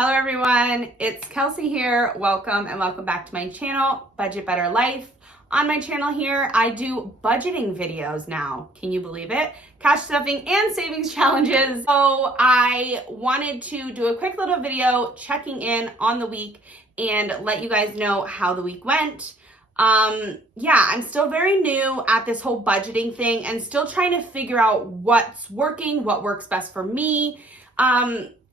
Hello everyone, it's Kelsey here. Welcome and welcome back to my channel, Budget Better Life. On my channel here, I do budgeting videos now. Can you believe it? Cash stuffing and savings challenges. So I wanted to do a quick little video checking in on the week and let you guys know how the week went. I'm still very new at this whole budgeting thing and still trying to figure out what's working, what works best for me.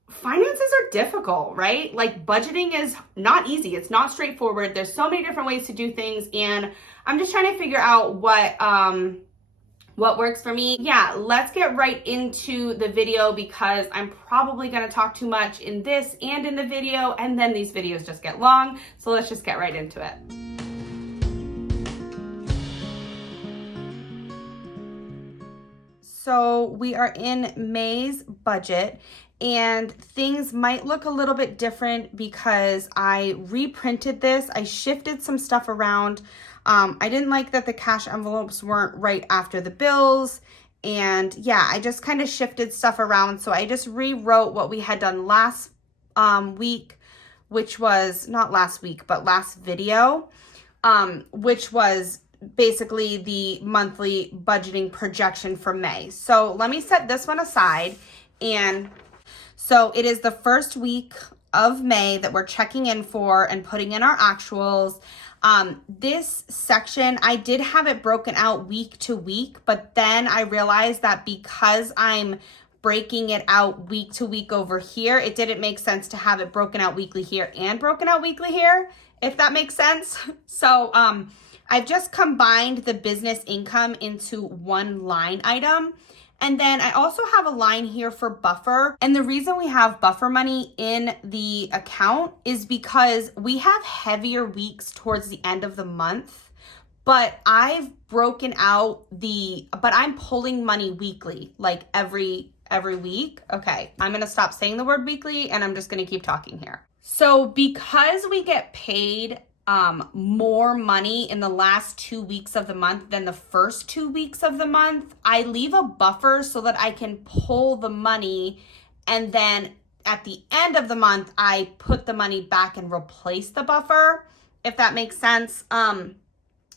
Finances are difficult, right? Like budgeting is not easy. It's not straightforward. There's so many different ways to do things and I'm just trying to figure out what works for me. Yeah, let's get right into the video because I'm probably going to talk too much in this and in the video and then these videos just get long. So let's just get right into it. So we are in May's budget and things might look a little bit different because I reprinted this. I shifted some stuff around. I didn't like that the cash envelopes weren't right after the bills. And yeah, I just kind of shifted stuff around. So I just rewrote what we had done last week, which was not last week, but last video, which was basically the monthly budgeting projection for May. So let me set this one aside. And so it is the first week of May that we're checking in for and putting in our actuals. This section, I did have it broken out week to week, but then I realized that because I'm breaking it out week to week over here, it didn't make sense to have it broken out weekly here and broken out weekly here, if that makes sense. So, I've just combined the business income into one line item. And then I also have a line here for buffer. And the reason we have buffer money in the account is because we have heavier weeks towards the end of the month, but I've broken out but I'm pulling money weekly, like every week. Okay, I'm gonna stop saying the word weekly and I'm just gonna keep talking here. So because we get paid more money in the last 2 weeks of the month than the first 2 weeks of the month, I leave a buffer so that I can pull the money and then at the end of the month, I put the money back and replace the buffer, if that makes sense.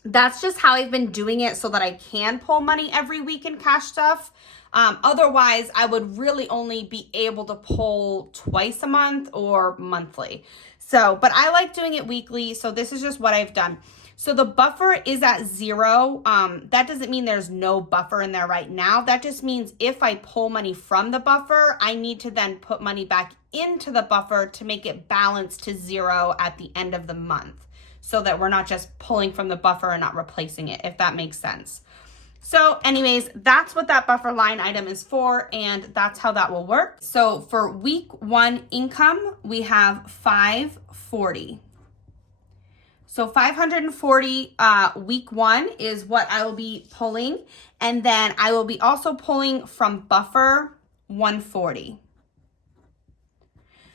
That's just how I've been doing it so that I can pull money every week in cash stuff. Otherwise, I would really only be able to pull twice a month or monthly. So, but I like doing it weekly. So this is just what I've done. So the buffer is at 0. That doesn't mean there's no buffer in there right now. That just means if I pull money from the buffer, I need to then put money back into the buffer to make it balance to 0 at the end of the month so that we're not just pulling from the buffer and not replacing it, if that makes sense. So anyways, that's what that buffer line item is for, and that's how that will work. So for week 1 income, we have 540. So 540 week 1 is what I will be pulling, and then I will be also pulling from buffer 140.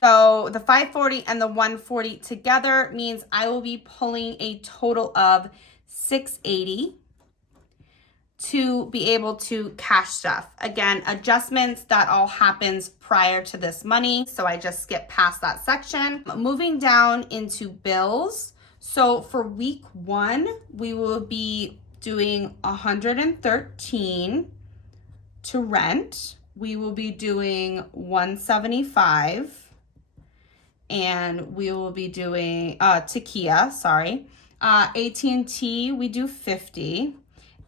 So the 540 and the 140 together means I will be pulling a total of 680. To be able to cash stuff. Again, adjustments, that all happens prior to this money. So I just skip past that section. Moving down into bills. So for week 1, we will be doing 113 to rent. We will be doing 175 and we will be doing to Kia, sorry. AT&T, we do 50.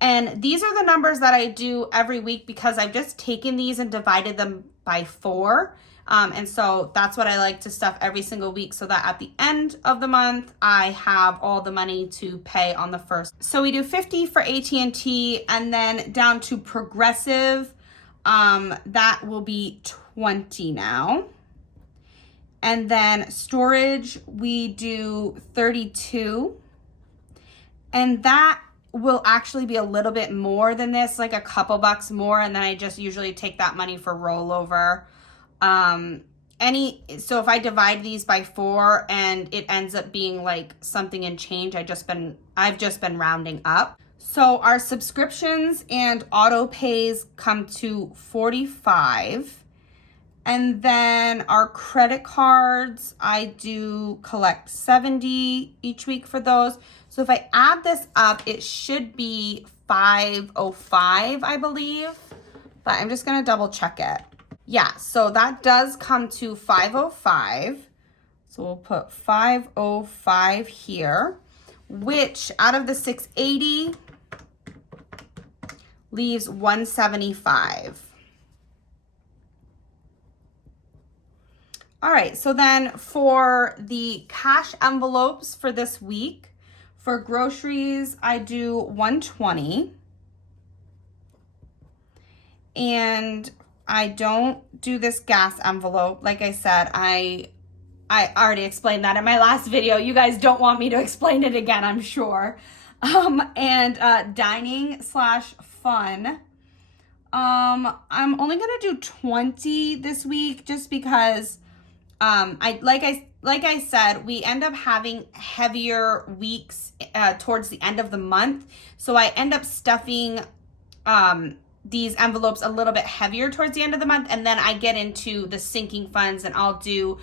And these are the numbers that I do every week because I've just taken these and divided them by 4. And so that's what I like to stuff every single week so that at the end of the month, I have all the money to pay on the first. So we do 50 for AT&T and then down to Progressive, that will be 20 now. And then storage, we do 32. And that will actually be a little bit more than this, like a couple bucks more, and then I just usually take that money for rollover. So if I divide these by 4 and it ends up being like something and change, I've just been rounding up. So our subscriptions and auto pays come to 45, And then our credit cards, I do collect 70 each week for those. So if I add this up, it should be 505, I believe. But I'm just gonna double check it. Yeah, so that does come to 505. So we'll put 505 here, which out of the 680 leaves 175. All right, so then for the cash envelopes for this week, for groceries, I do 120. And I don't do this gas envelope. Like I said, I already explained that in my last video. You guys don't want me to explain it again, I'm sure. Dining/fun. I'm only gonna do 20 this week just because like I said, we end up having heavier weeks towards the end of the month. So I end up stuffing these envelopes a little bit heavier towards the end of the month, and then I get into the sinking funds, and I'll do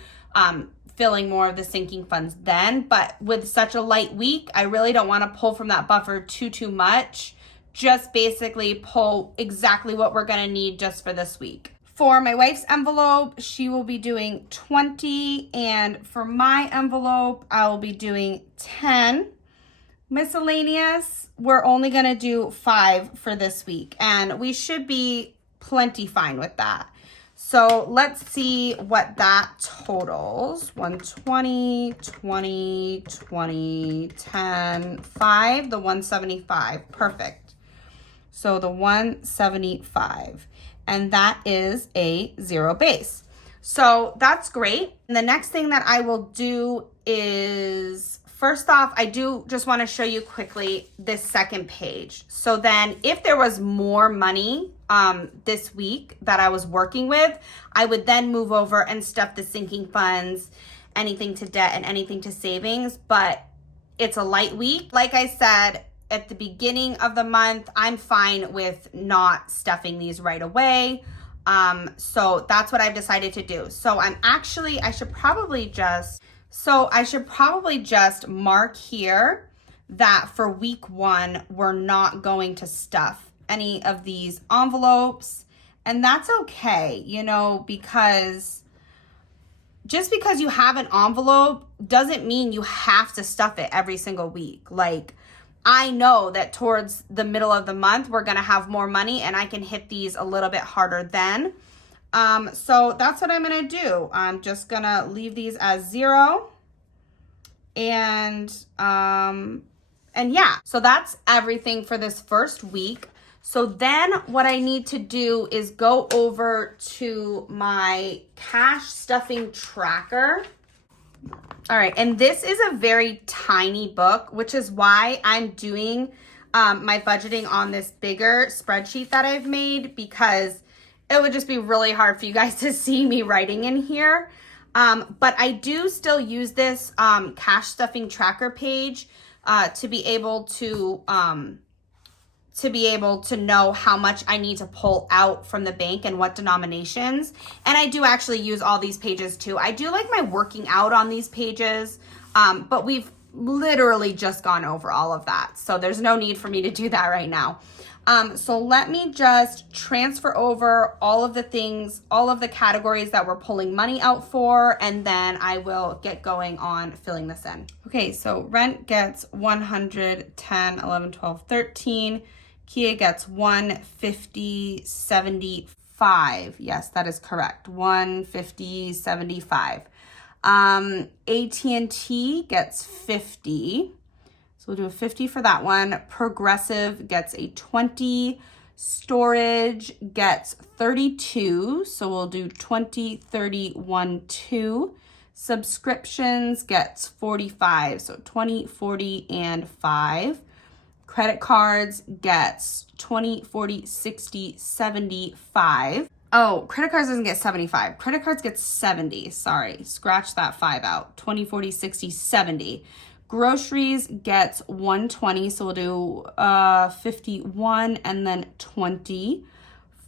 filling more of the sinking funds then. But with such a light week, I really don't want to pull from that buffer too much. Just basically pull exactly what we're going to need just for this week. For my wife's envelope, she will be doing 20, and for my envelope, I will be doing 10. Miscellaneous, we're only going to do 5 for this week, and we should be plenty fine with that. So let's see what that totals. 120, 20, 20, 10, 5, the 175. Perfect. So the 175. And that is a 0 base. So that's great. And the next thing that I will do is, first off, I do just want to show you quickly this second page. So then if there was more money this week that I was working with, I would then move over and stuff the sinking funds, anything to debt and anything to savings. But it's a light week. Like I said, at the beginning of the month, I'm fine with not stuffing these right away. So that's what I've decided to do. So I should probably just mark here that for week 1, we're not going to stuff any of these envelopes. And that's okay, you know, because just because you have an envelope doesn't mean you have to stuff it every single week. Like, I know that towards the middle of the month, we're going to have more money and I can hit these a little bit harder then. So that's what I'm going to do. I'm just going to leave these as 0. And yeah, so that's everything for this first week. So then what I need to do is go over to my cash stuffing tracker. All right, and this is a very tiny book, which is why I'm doing my budgeting on this bigger spreadsheet that I've made, because it would just be really hard for you guys to see me writing in here. But I do still use this cash stuffing tracker page to be able to know how much I need to pull out from the bank and what denominations. And I do actually use all these pages too. I do like my working out on these pages, but we've literally just gone over all of that. So there's no need for me to do that right now. So let me just transfer over all of the things, all of the categories that we're pulling money out for, and then I will get going on filling this in. Okay, so rent gets 100, 10, 11, 12, 13. Kia gets 150, 75. Yes, that is correct. 150, 75. AT&T gets 50. So we'll do a 50 for that one. Progressive gets a 20. Storage gets 32. So we'll do 20, 30, 1, 2. Subscriptions gets 45. So 20, 40, and 5. Credit cards gets 20, 40, 60, 75. Oh, credit cards doesn't get 75. Credit cards get 70. Sorry, scratch that 5 out. 20, 40, 60, 70. Groceries gets 120, so we'll do 51 and then 20.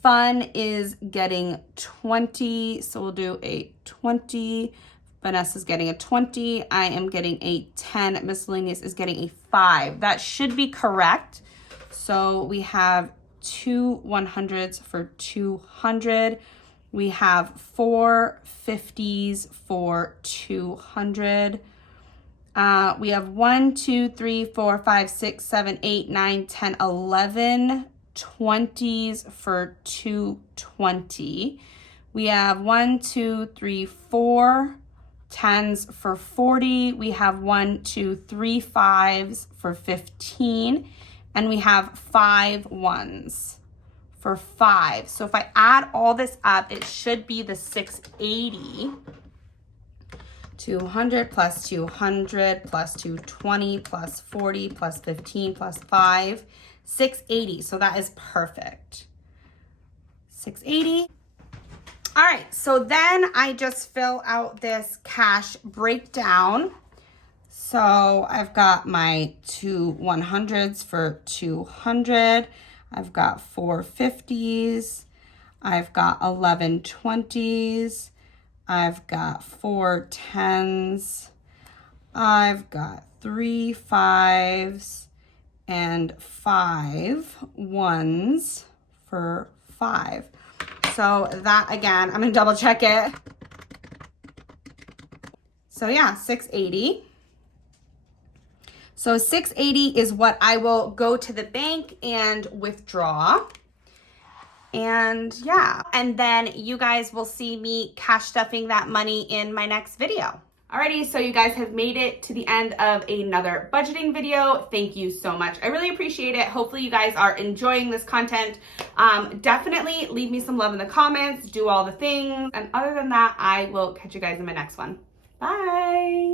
Fun is getting 20, so we'll do a 20. Vanessa's getting a 20. I am getting a 10. Miscellaneous is getting a 5. That should be correct. So we have 2 100s for 200. We have 4 50s for 200. We have 1, 2, 3, 4, 5, 6, 7, 8, 9, 10, 11 20s for 220. We have 1, 2, 3, 4 10s for 40. We have 1, 2, 3 5s for 15. And we have 5 1s for 5. So if I add all this up, it should be the 680. 200 plus 200 plus 220 plus 40 plus 15 plus 5, 680. So that is perfect. 680. All right, so then I just fill out this cash breakdown. So I've got my 2 100s for 200. I've got 4 50s. I've got 11 20s. I've got 4 10s. I've got 3 5s and 5 1s for 5. So that, again, I'm gonna double check it. So yeah, 680. So 680 is what I will go to the bank and withdraw. And yeah, and then you guys will see me cash stuffing that money in my next video. Alrighty, so you guys have made it to the end of another budgeting video. Thank you so much. I really appreciate it. Hopefully you guys are enjoying this content. Definitely leave me some love in the comments, do all the things. And other than that, I will catch you guys in my next one. Bye.